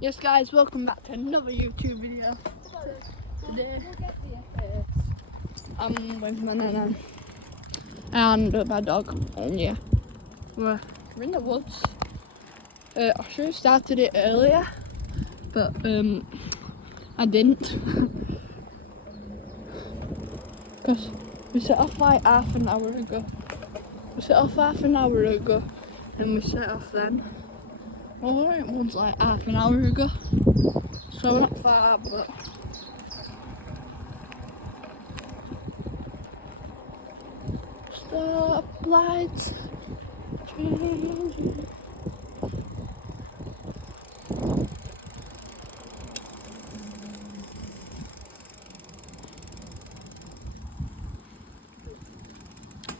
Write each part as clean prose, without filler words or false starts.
Yes guys, welcome back to another YouTube video. Today I'm with my nana and my dog, and yeah, we're in the woods. I should have started it earlier, but I didn't because we set off like half an hour ago. And we set off then. Well, it was like half an hour ago, so we're not far, but stop lights changing.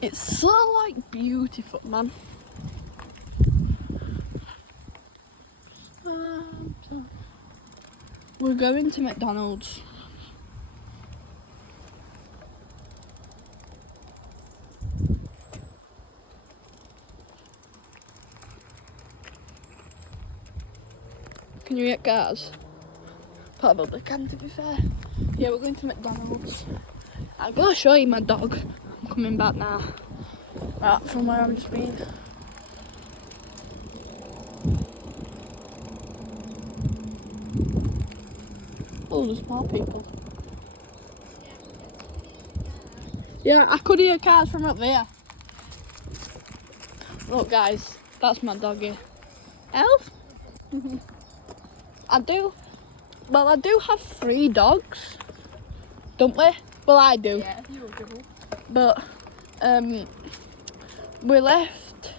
It's so like beautiful, man. We're going to McDonald's. Can you get cars? Probably can, to be fair. Yeah, we're going to McDonald's. I'm gonna show you my dog. I'm coming back now. Right, from where I've just been. Oh, there's more people. Yeah, I could hear cars from up there. Look guys, that's my doggy. Elf? I do have 3 dogs, don't we? Well, I do. Yeah, you do. But we left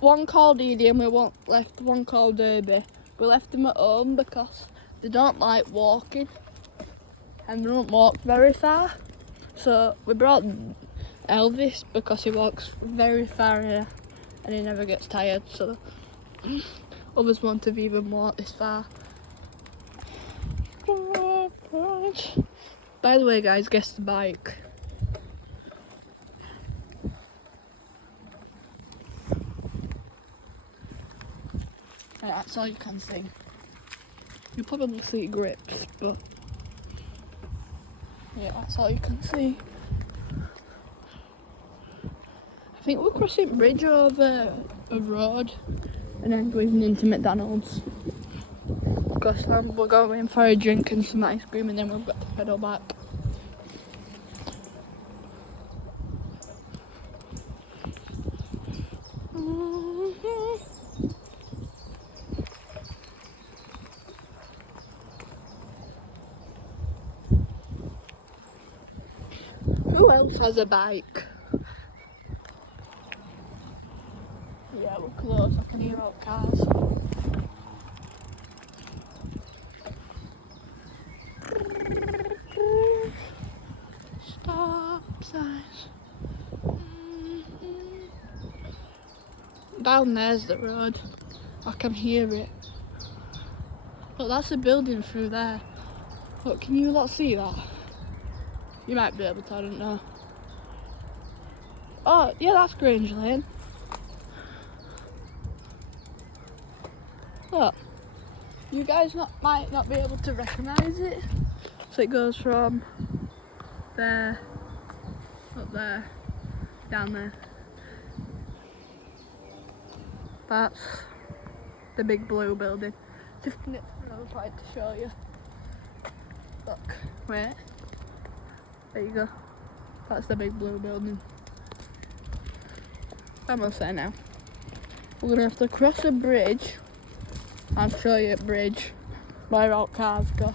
one called Edie and we left one called Derby. We left them at home because they don't like walking and they don't walk very far. So we brought Elvis because he walks very far here and he never gets tired. So others won't have even walked this far. By the way, guys, guess the bike. And that's all you can see. You probably see grips, but yeah, that's all you can see. I think we're crossing a bridge over a road and then going into McDonald's. Because we're going for a drink and some ice cream and then we've got to pedal back. Who else has a bike? Yeah, we're close. I can hear all cars. Stop signs. Down there's the road. I can hear it. Look, that's a building through there. Look, can you not see that? You might be able to, I don't know. Oh, yeah, that's Grange Lane. Look, you guys might not be able to recognise it. So it goes from there, up there, down there. That's the big blue building. Just a minute, I was trying to show you. Look, wait. There you go. That's the big blue building. I'm almost there now. We're gonna have to cross a bridge. I'll show you a bridge where all cars go.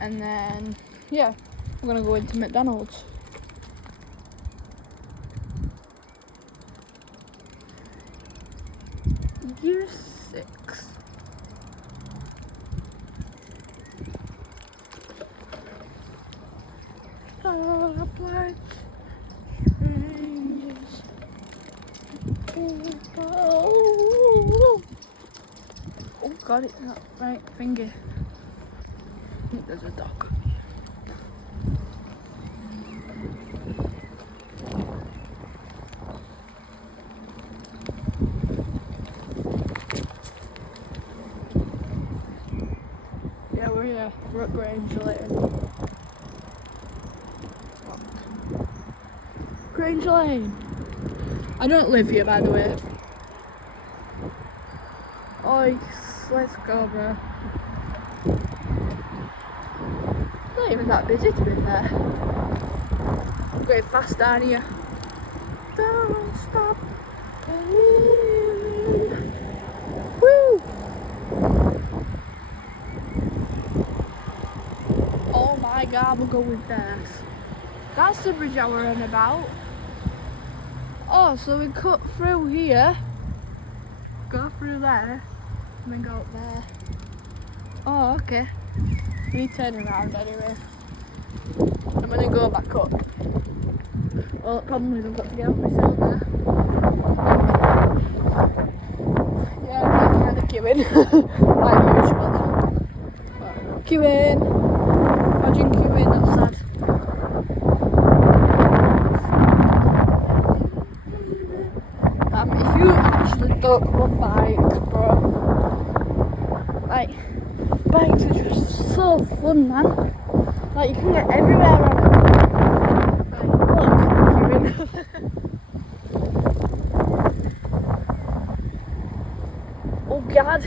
And then, yeah, we're gonna go into McDonald's. Year 6. Stop lights, strangers. Oh god, it's not right finger. I think there's a dog. We're here. We're at Grange Lane. Grange Lane. I don't live here, by the way. Oh, let's go, bro. Not even that busy, to be fair. I'm going fast down here. Don't stop believing. Woo! Oh my god, we're going fast. That's the bridge I were on about. Oh, so we cut through here, go through there, and then go up there. Oh, okay. We turn around anyway. I'm gonna go back up. Well, the problem is I've got to get up myself there. Yeah, I'm kind of queuing, like usual. Queuing. Imagine queuing, that's sad. If you actually don't run bikes, bro, like, bikes are just so fun, man. Like, you can get everywhere on it. Like, look, queuing. Oh god.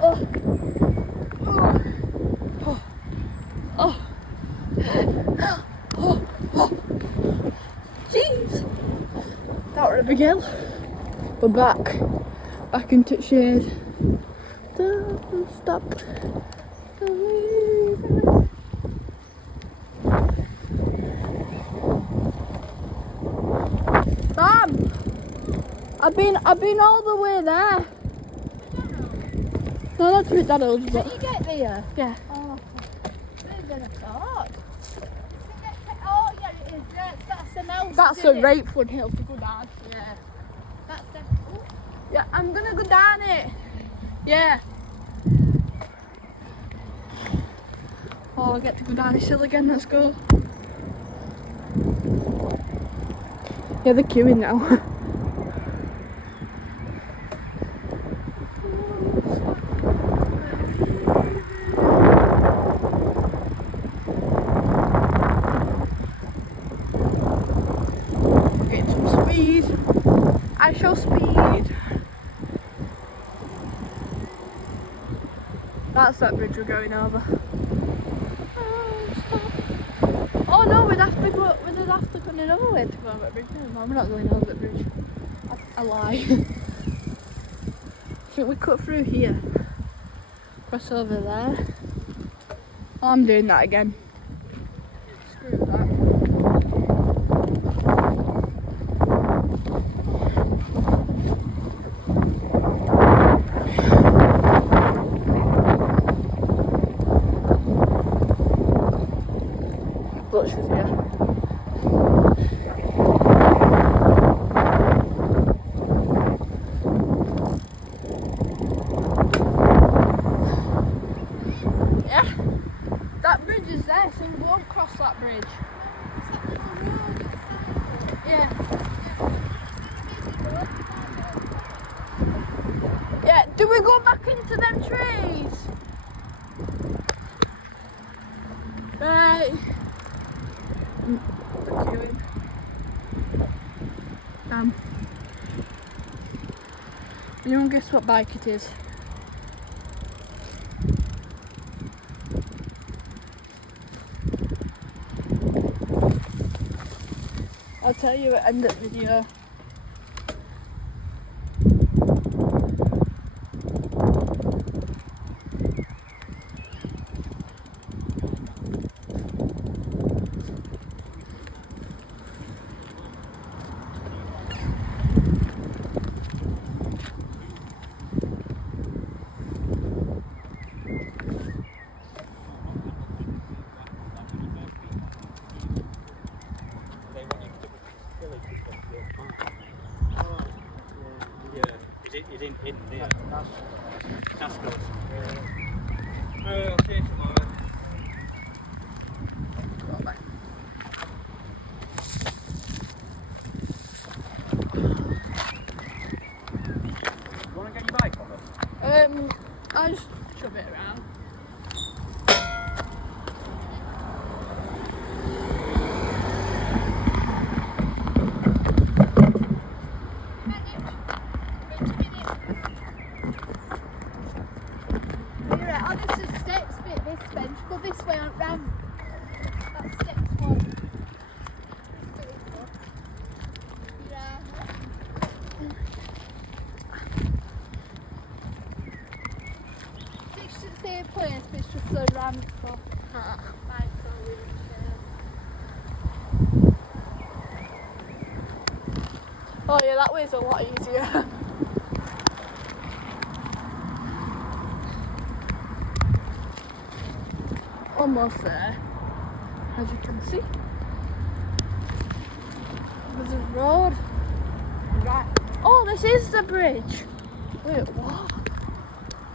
Oh. Oh. Oh. Oh. Oh. Jeez. That were a big hill. We're back into shade. Don't stop believing. Mom, I've been all the way there. No, that's McDonald's. Did you get there? Yeah. Oh, who's gonna talk? Oh yeah, it is. That's the mouse. That's a right fun hill to go down. Yeah. That's the. Ooh. Yeah, I'm gonna go down it. Yeah. Oh, I get to go down this hill again. Let's go. Yeah, they're queuing now. Getting some speed. I show speed. That's that bridge we're going over. Oh no, we'd have to go another way to go over that bridge. No, we're not going over that bridge. I lie. I think we cut through here. Cross over there. Oh, I'm doing that again. Screw that. But she's here. Yeah, that bridge is there, so we won't cross that bridge. Yeah. Yeah, do we go back into them trees? Right. Queuing. Anyone guess what bike it is? I'll tell you at the end of the video. He's in there. That's good. Okay, tomorrow. You want to get your bike on us? I'll just shove it around. It's the steps bit, this bench. Go this way on ramp. That's steps 1. Yeah. It's the same place, but it's just the ramp for bikes or wheelchairs. Oh yeah, that way's a lot easier. Almost there, as you can see. There's a road. Right. Oh, this is the bridge. Wait, what?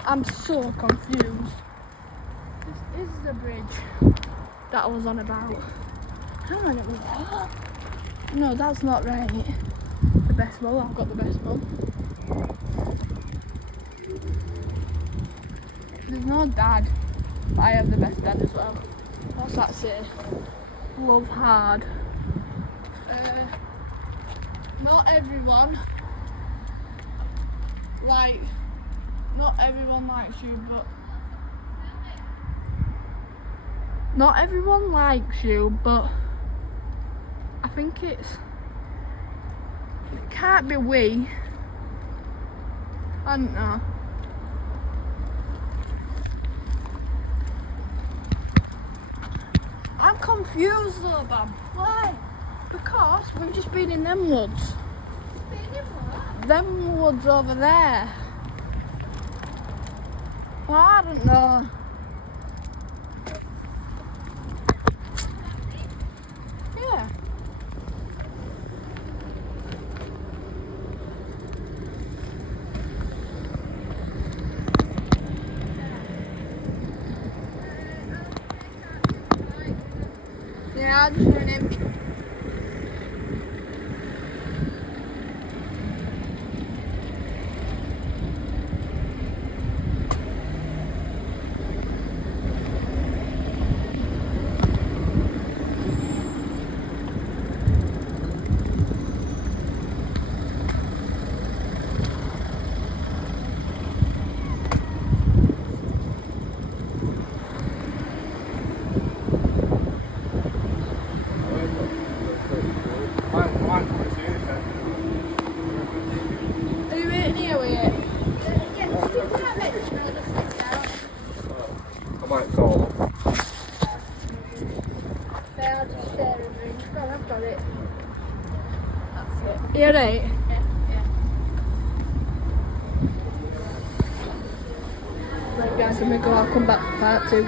I'm so confused. This is the bridge that I was on about. Hang on, it was what? No, that's not right. The best mum, I've got the best mum. There's no dad, but I have the best dad as well. What's that say? Love hard. Not everyone likes you, but not everyone likes you, but I think it can't be we. I don't know. I'm confused though, Bam. Why? Because we've just been in them woods. Been in what? Them woods over there. Well, I don't know. Yeah. Yeah, I just went in. Are you waiting here with it? Yeah, just sit down next to me, I'll just sit down. I might call. Then I'll just share a drink. Go on, I've got it. That's it. You right? Yeah, yeah. Right guys, I'm gonna go, I'll come back for part 2.